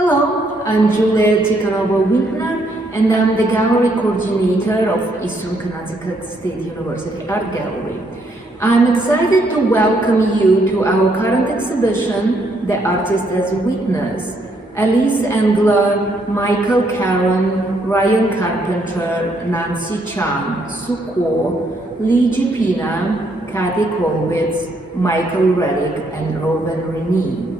Hello, I'm Julia Tikhonova-Winkner, and I'm the gallery coordinator of Eastern Connecticut State University Art Gallery. I'm excited to welcome you to our current exhibition, The Artist as a Witness. Alice Engler, Michael Caron, Ryan Carpenter, Nancy Chunn, Sue Kuo, Lee Pina, Kathy Kolbitz, Michael Relic, and Robin Rennie.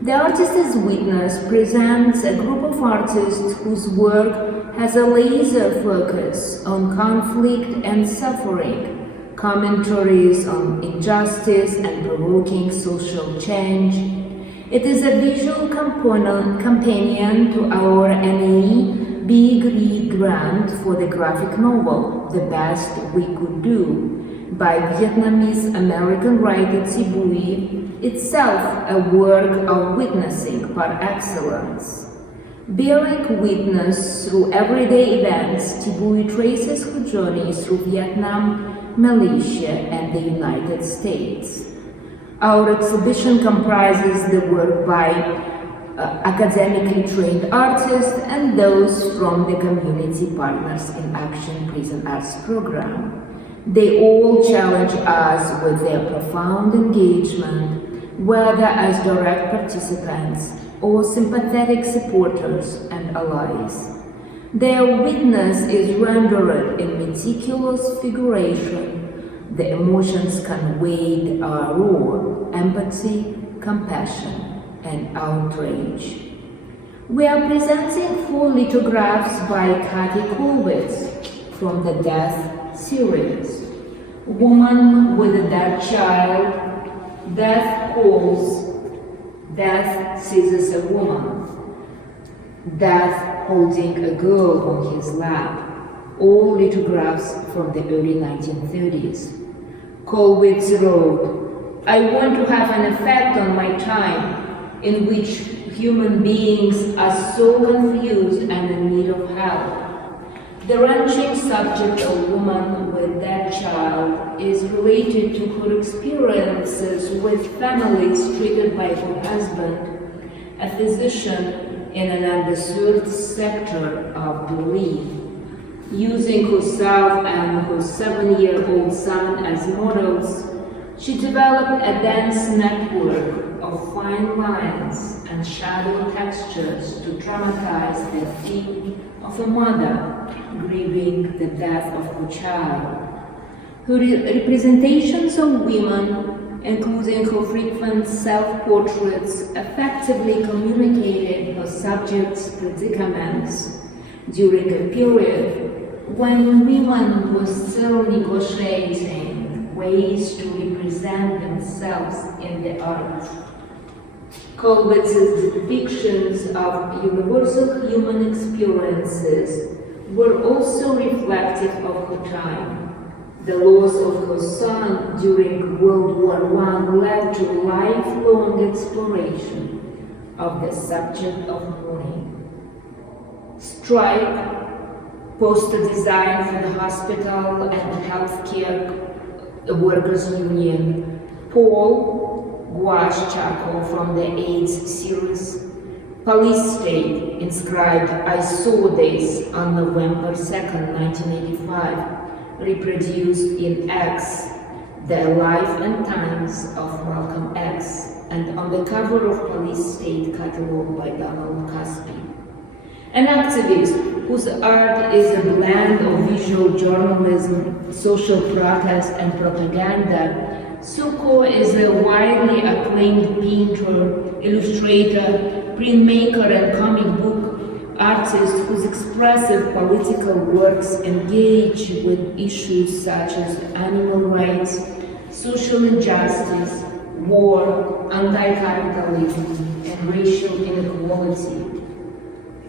The Artist as Witness presents a group of artists whose work has a laser focus on conflict and suffering, commentaries on injustice and provoking social change. It is a visual companion to our NAE Big Read grant for the graphic novel, The Best We Could Do, by Vietnamese-American writer Thi Bui, itself a work of witnessing par excellence. Bearing witness through everyday events, Thi Bui traces her journey through Vietnam, Malaysia, and the United States. Our exhibition comprises the work by academically trained artists and those from the Community Partners in Action Prison Arts program. They all challenge us with their profound engagement, whether as direct participants or sympathetic supporters and allies. Their witness is rendered in meticulous figuration. The emotions conveyed are raw: empathy, compassion, and outrage. We are presenting 4 lithographs by Kathy Kolbitz from the Death series. Woman with a Dead Child, Death Calls, Death Seizes a Woman, Death Holding a Girl on his lap, all lithographs from the early 1930s. Kolbitz wrote, "I want to have an effect on my time in which human beings are so confused and in need of help. The wrenching subject of woman with dead child is related to her experiences with families treated by her husband, a physician in an underserved sector of Berlin. Using herself and her 7-year-old son as models, she developed a dense network of fine lines and shadow textures to dramatize the theme of a mother grieving the death of her child. Her representations of women, including her frequent self-portraits, effectively communicated her subject's predicaments during a period when women were still negotiating ways to represent themselves in the arts. Kolbitz's depictions of universal human experiences were also reflective of her time. The loss of her son during World War I led to lifelong exploration of the subject of mourning. Strike, poster design for the hospital and healthcare workers union. Paul, gouache charcoal from the AIDS series. Police state inscribed, "I saw this" on November 2nd, 1985, reproduced in X, The Life and Times of Malcolm X, and on the cover of Police State catalog by Donald Caspi. An activist whose art is a blend of visual journalism, social protest, and propaganda, Sue Kuo is a widely acclaimed painter, illustrator, printmaker, and comic book artist whose expressive political works engage with issues such as animal rights, social injustice, war, anti-capitalism, and racial inequality.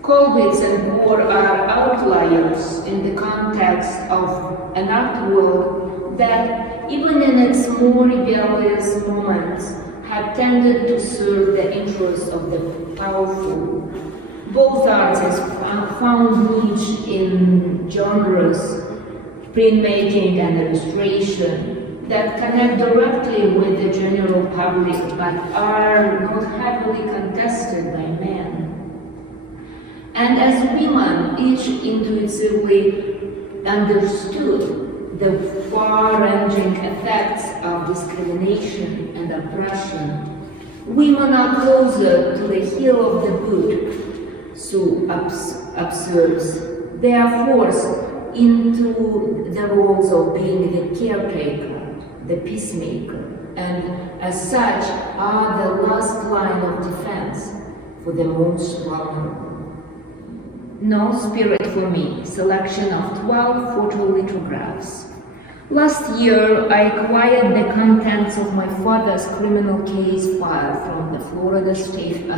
Kolbitz and Moore are outliers in the context of an art world that, even in its more rebellious moments, had tended to serve the interests of the powerful. Both artists found niche in genres, printmaking and illustration, that connect directly with the general public but are not heavily contested by men. And as women each intuitively understood the far-ranging effects of discrimination and oppression, women are closer to the heel of the boot, so observes. They are forced into the roles of being the caretaker, the peacemaker, and as such are the last line of defense for the most vulnerable. No Spirit for Me, selection of 12 photolithographs. Last year, I acquired the contents of my father's criminal case file from the Florida State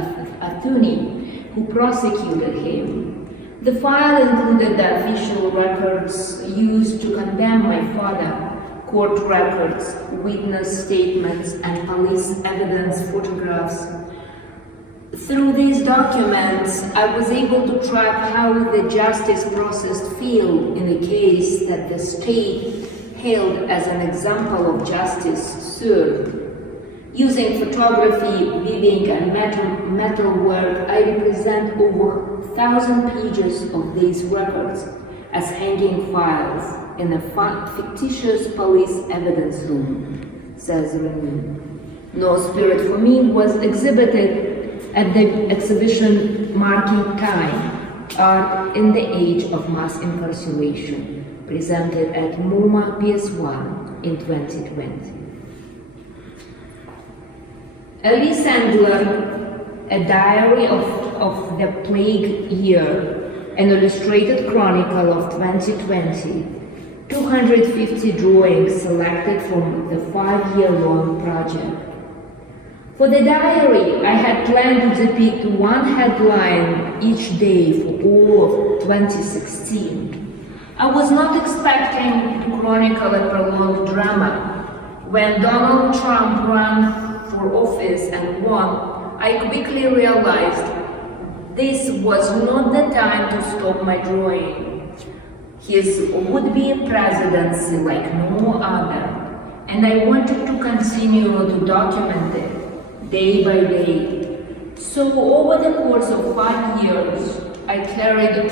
Attorney who prosecuted him. The file included the official records used to condemn my father, court records, witness statements, and police evidence photographs. Through these documents, I was able to track how the justice process failed in a case that the state hailed as an example of justice served. Using photography, weaving, and metalwork, I represent over 1,000 pages of these records as hanging files in a fictitious police evidence room, says Remy. No Spirit for Me was exhibited at the exhibition marking time, Art in the Age of Mass Incarceration, presented at MoMA PS1 in 2020. Ellie Sandler, A Diary of the Plague Year, an illustrated chronicle of 2020, 250 drawings selected from the 5-year-long project. For the diary, I had planned to depict one headline each day for all of 2016. I was not expecting to chronicle a prolonged drama. When Donald Trump ran for office and won, I quickly realized this was not the time to stop my drawing. His would-be presidency like no other, and I wanted to continue to document it day by day. So over the course of 5 years, I carried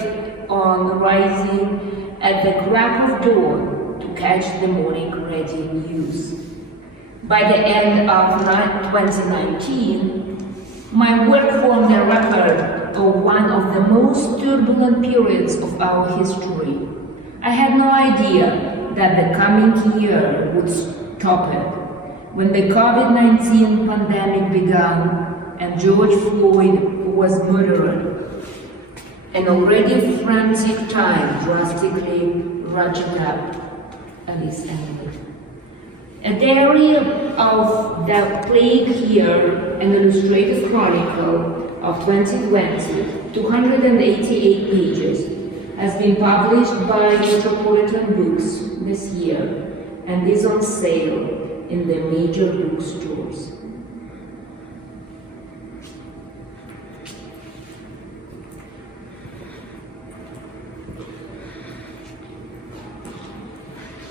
on rising at the crack of dawn to catch the morning radio news. By the end of 2019, my work formed a record of one of the most turbulent periods of our history. I had no idea that the coming year would top it. When the COVID-19 pandemic began and George Floyd was murdered, an already frantic time drastically ratcheted up Alice Emily. A Diary of the Plague Year, an illustrated chronicle of 2020, 288 pages, has been published by Metropolitan Books this year and is on sale in the major bookstores.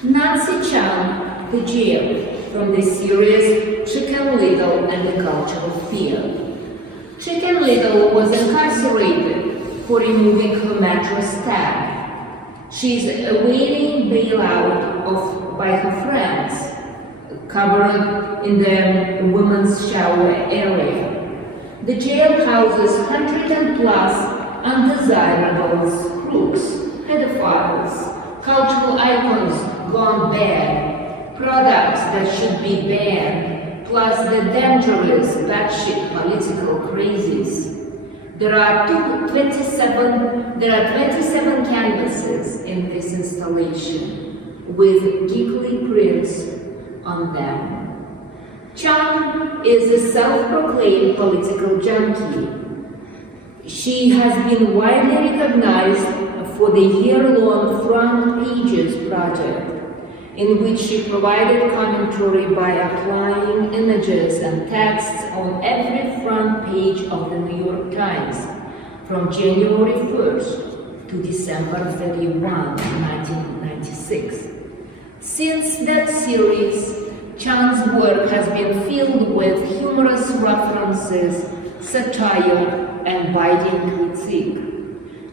Nancy Chunn, The Jail, from the series Chicken Little and the Culture of Fear. Chicken Little was incarcerated for removing her mattress tab. She's awaiting bailout by her friends, covered in the women's shower area. The jail houses 100+ undesirables, crooks, pedophiles, cultural icons gone bad, products that should be banned, plus the dangerous, batshit political crazies. There are 27 canvases in this installation, with geekly prints on them. Chunn is a self-proclaimed political junkie. She has been widely recognized for the year-long Front Pages project, in which she provided commentary by applying images and texts on every front page of the New York Times from January 1st to December 31, 1996. Since that series, Chunn's work has been filled with humorous references, satire, and biting critique.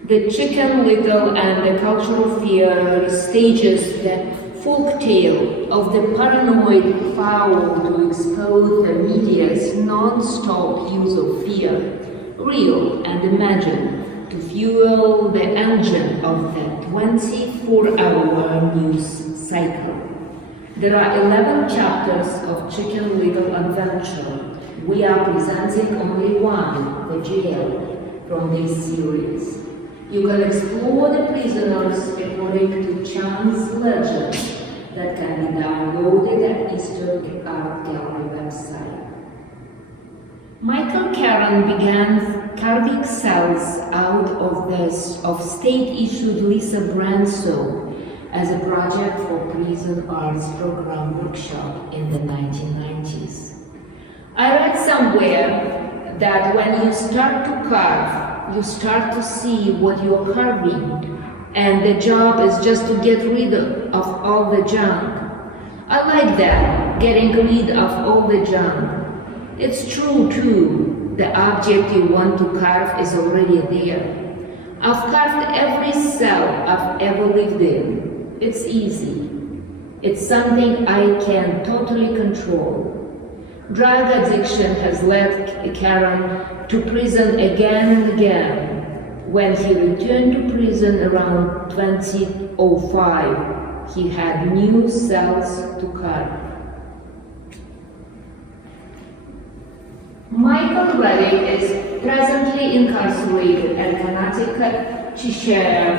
The Chicken Little and the Cultural Fear stages the folktale of the paranoid fowl to expose the media's non-stop use of fear, real and imagined, to fuel the engine of the 24-hour news cycle. There are 11 chapters of Chicken Little adventure. We are presenting only one, the jail, from this series. You can explore the prisoners according to Chunn's legend that can be downloaded at Eastern Art Gallery website. Michael Caron began carving cells out of state-issued Lisa Branso as a project for prison arts program workshop in the 1990s. I read somewhere that when you start to carve, you start to see what you're carving, and the job is just to get rid of all the junk. I like that, getting rid of all the junk. It's true too, the object you want to carve is already there. I've carved every cell I've ever lived in. It's easy. It's something I can totally control. Drug addiction has led Caron to prison again and again. When he returned to prison around 2005, he had new cells to carve. Michael Reddick is presently incarcerated at Connecticut Cheshire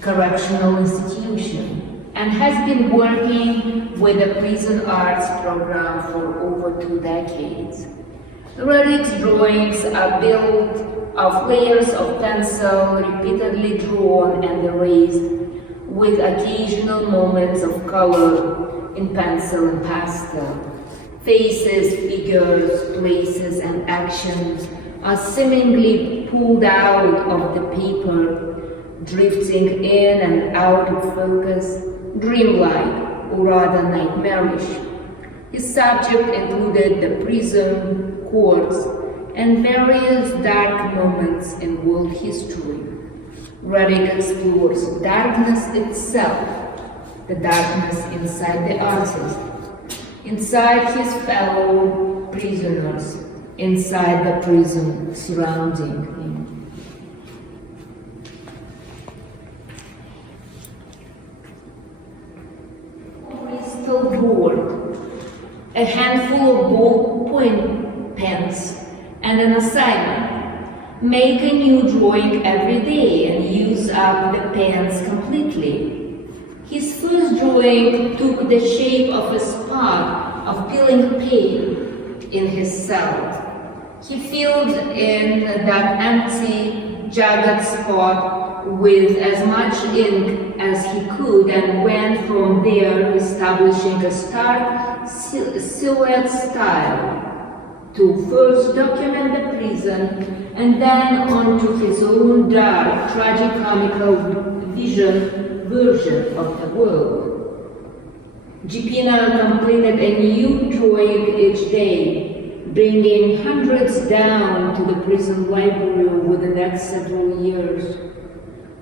Correctional Institution and has been working with the prison arts program for over 2 decades. Reddick's drawings are built of layers of pencil repeatedly drawn and erased, with occasional moments of color in pencil and pastel. Faces, figures, places, and actions are seemingly pulled out of the paper, drifting in and out of focus, dreamlike or rather nightmarish. His subject included the prison, courts, and various dark moments in world history. Reddick explores darkness itself, the darkness inside the artist, inside his fellow prisoners, inside the prison surrounding him. Crystal board, a handful of ballpoint pens, and an assignment. Make a new drawing every day and use up the pens completely. His first drawing took the shape of a spot of peeling paint in his cell. He filled in that empty, jagged spot with as much ink as he could and went from there, establishing a stark silhouette style to first document the prison and then onto his own dark, tragicomical version of the world. Gipina completed a new drawing each day, bringing hundreds down to the prison library over the next several years.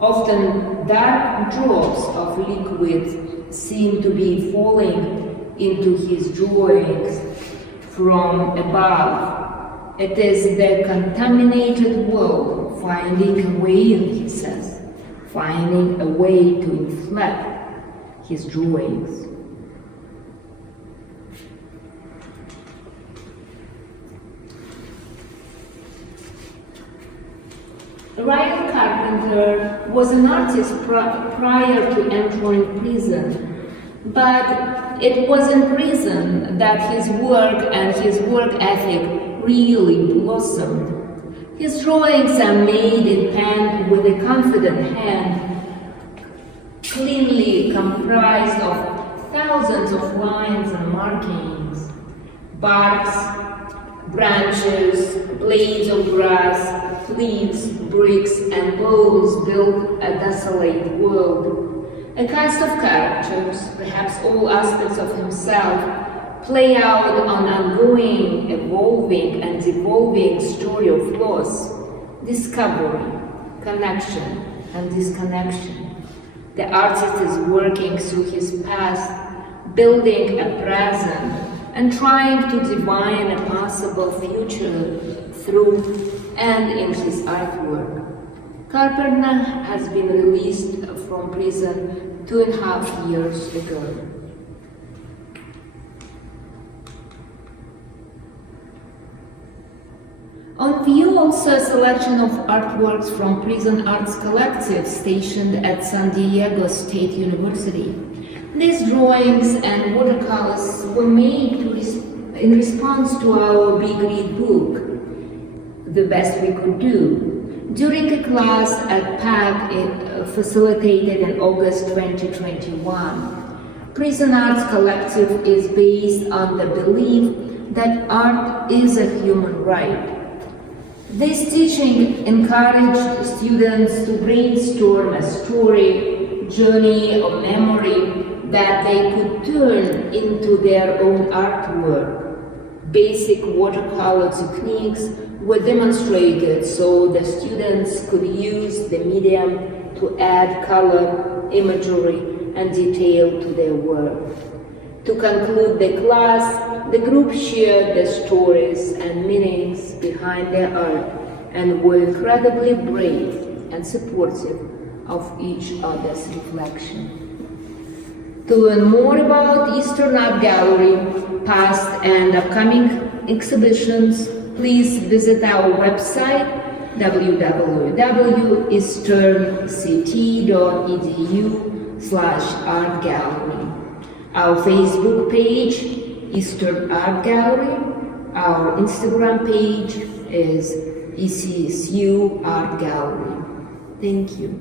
Often dark drops of liquid seem to be falling into his drawings from above. It is the contaminated world finding a way, he says, finding a way to inflect his drawings. Ryan Carpenter was an artist prior to entering prison, but it was in prison that his work and his work ethic really blossomed. His drawings are made in pen with a confident hand, cleanly comprised of thousands of lines and markings, barks, branches, blades of grass, leaves, bricks, and bones build a desolate world. A cast of characters, perhaps all aspects of himself, play out an ongoing, evolving, and devolving story of loss, discovery, connection and disconnection. The artist is working through his past, building a present, and trying to divine a possible future through and in his artwork. Carpenter has been released from prison 2.5 years ago. On view also a selection of artworks from Prison Arts Collective stationed at San Diego State University. These drawings and watercolors were made in response to our Big Read book, The Best We Could Do, during a class at PAC facilitated in August 2021. Prison Arts Collective is based on the belief that art is a human right. This teaching encouraged students to brainstorm a story, journey, or memory that they could turn into their own artwork. Basic watercolor techniques were demonstrated so the students could use the medium to add color, imagery, and detail to their work. To conclude the class, the group shared the stories and meanings behind their art and were incredibly brave and supportive of each other's reflection. To learn more about Eastern Art Gallery, past and upcoming exhibitions, please visit our website www.easternct.edu/artgallery. Our Facebook page, Eastern Art Gallery. Our Instagram page is ECSU Art Gallery. Thank you.